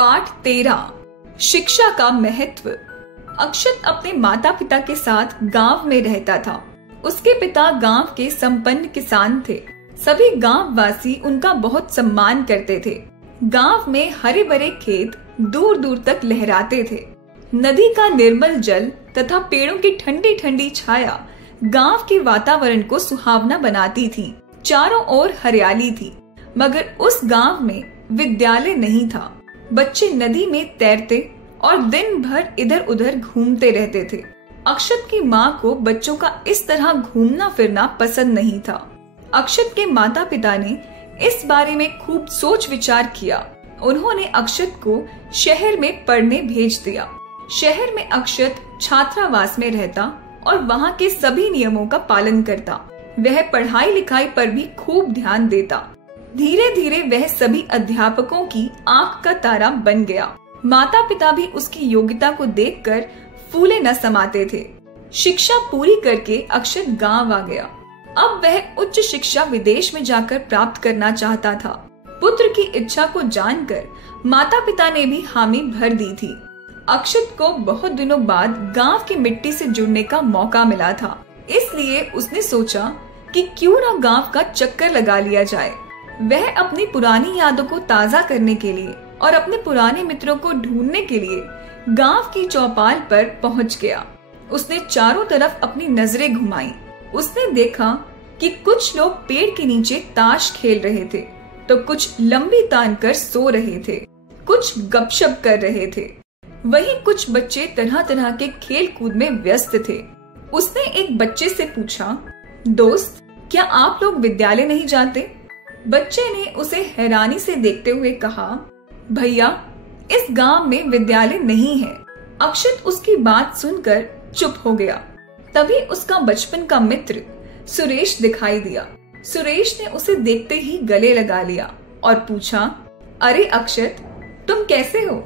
पाठ 13 शिक्षा का महत्व। अक्षत अपने माता पिता के साथ गांव में रहता था। उसके पिता गांव के संपन्न किसान थे। सभी गांव वासी उनका बहुत सम्मान करते थे। गांव में हरे भरे खेत दूर दूर तक लहराते थे। नदी का निर्मल जल तथा पेड़ों की ठंडी ठंडी छाया गांव के वातावरण को सुहावना बनाती थी। चारों ओर हरियाली थी, मगर उस गांव में विद्यालय नहीं था। बच्चे नदी में तैरते और दिन भर इधर उधर घूमते रहते थे। अक्षत की माँ को बच्चों का इस तरह घूमना फिरना पसंद नहीं था। अक्षत के माता पिता ने इस बारे में खूब सोच विचार किया। उन्होंने अक्षत को शहर में पढ़ने भेज दिया। शहर में अक्षत छात्रावास में रहता और वहाँ के सभी नियमों का पालन करता। वह पढ़ाई लिखाई पर भी खूब ध्यान देता। धीरे धीरे वह सभी अध्यापकों की आंख का तारा बन गया। माता पिता भी उसकी योग्यता को देखकर फूले न समाते थे। शिक्षा पूरी करके अक्षत गांव आ गया। अब वह उच्च शिक्षा विदेश में जाकर प्राप्त करना चाहता था। पुत्र की इच्छा को जानकर माता पिता ने भी हामी भर दी थी। अक्षत को बहुत दिनों बाद गांव की मिट्टी से जुड़ने का मौका मिला था, इसलिए उसने सोचा कि क्यों न गांव का चक्कर लगा लिया जाए। वह अपनी पुरानी यादों को ताज़ा करने के लिए और अपने पुराने मित्रों को ढूंढने के लिए गांव की चौपाल पर पहुंच गया। उसने चारों तरफ अपनी नजरें घुमाई। उसने देखा कि कुछ लोग पेड़ के नीचे ताश खेल रहे थे, तो कुछ लंबी तान कर सो रहे थे, कुछ गपशप कर रहे थे। वहीं कुछ बच्चे तरह तरह के खेल कूद में व्यस्त थे। उसने एक बच्चे से पूछा, दोस्त, क्या आप लोग विद्यालय नहीं जाते? बच्चे ने उसे हैरानी से देखते हुए कहा, भैया, इस गांव में विद्यालय नहीं है। अक्षत उसकी बात सुनकर चुप हो गया। तभी उसका बचपन का मित्र सुरेश दिखाई दिया। सुरेश ने उसे देखते ही गले लगा लिया और पूछा, अरे अक्षत, तुम कैसे हो?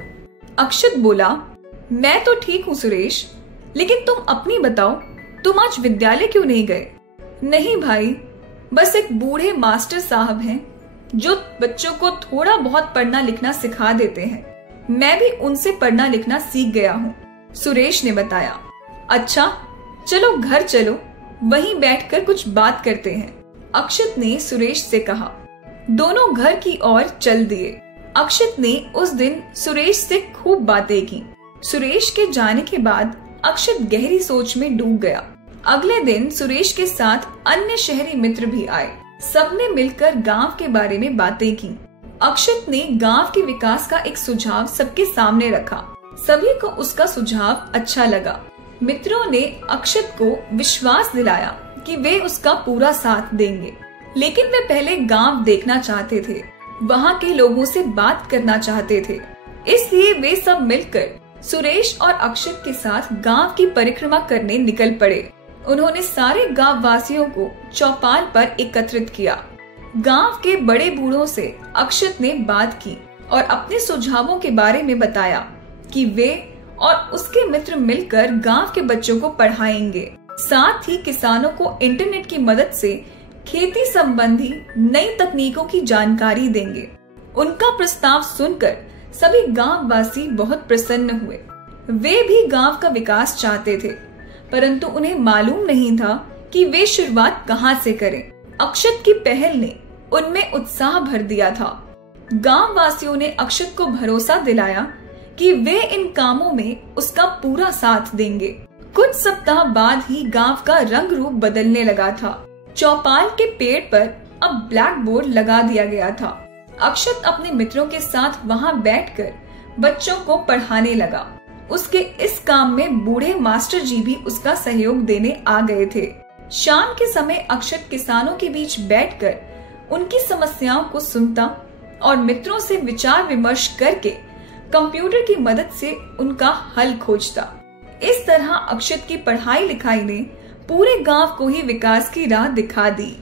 अक्षत बोला, मैं तो ठीक हूँ सुरेश, लेकिन तुम अपनी बताओ, तुम आज विद्यालय क्यों नहीं गए? नहीं भाई, बस एक बूढ़े मास्टर साहब हैं जो बच्चों को थोड़ा बहुत पढ़ना लिखना सिखा देते हैं। मैं भी उनसे पढ़ना लिखना सीख गया हूँ, सुरेश ने बताया। अच्छा, चलो घर चलो, वहीं बैठकर कुछ बात करते हैं, अक्षत ने सुरेश से कहा। दोनों घर की ओर चल दिए। अक्षत ने उस दिन सुरेश से खूब बातें की। सुरेश के जाने के बाद अक्षत गहरी सोच में डूब गया। अगले दिन सुरेश के साथ अन्य शहरी मित्र भी आए। सबने मिलकर गांव के बारे में बातें की। अक्षत ने गांव के विकास का एक सुझाव सबके सामने रखा। सभी को उसका सुझाव अच्छा लगा। मित्रों ने अक्षत को विश्वास दिलाया कि वे उसका पूरा साथ देंगे, लेकिन वे पहले गांव देखना चाहते थे, वहां के लोगों से बात करना चाहते थे। इसलिए वे सब मिलकर सुरेश और अक्षत के साथ गांव की परिक्रमा करने निकल पड़े। उन्होंने सारे गांव वासियों को चौपाल पर एकत्रित किया। गांव के बड़े बूढ़ों से अक्षत ने बात की और अपने सुझावों के बारे में बताया कि वे और उसके मित्र मिलकर गांव के बच्चों को पढ़ाएंगे। साथ ही किसानों को इंटरनेट की मदद से खेती संबंधी नई तकनीकों की जानकारी देंगे। उनका प्रस्ताव सुनकर सभी गांव वासी बहुत प्रसन्न हुए। वे भी गांव का विकास चाहते थे, परंतु उन्हें मालूम नहीं था कि वे शुरुआत कहां से करें। अक्षत की पहल ने उनमें उत्साह भर दिया था। गांव वासियों ने अक्षत को भरोसा दिलाया कि वे इन कामों में उसका पूरा साथ देंगे। कुछ सप्ताह बाद ही गांव का रंग रूप बदलने लगा था। चौपाल के पेड़ पर अब ब्लैक बोर्ड लगा दिया गया था। अक्षत अपने मित्रों के साथ वहां बैठकर बच्चों को पढ़ाने लगा। उसके इस काम में बूढ़े मास्टर जी भी उसका सहयोग देने आ गए थे। शाम के समय अक्षत किसानों के बीच बैठकर उनकी समस्याओं को सुनता और मित्रों से विचार विमर्श करके कंप्यूटर की मदद से उनका हल खोजता। इस तरह अक्षत की पढ़ाई लिखाई ने पूरे गांव को ही विकास की राह दिखा दी।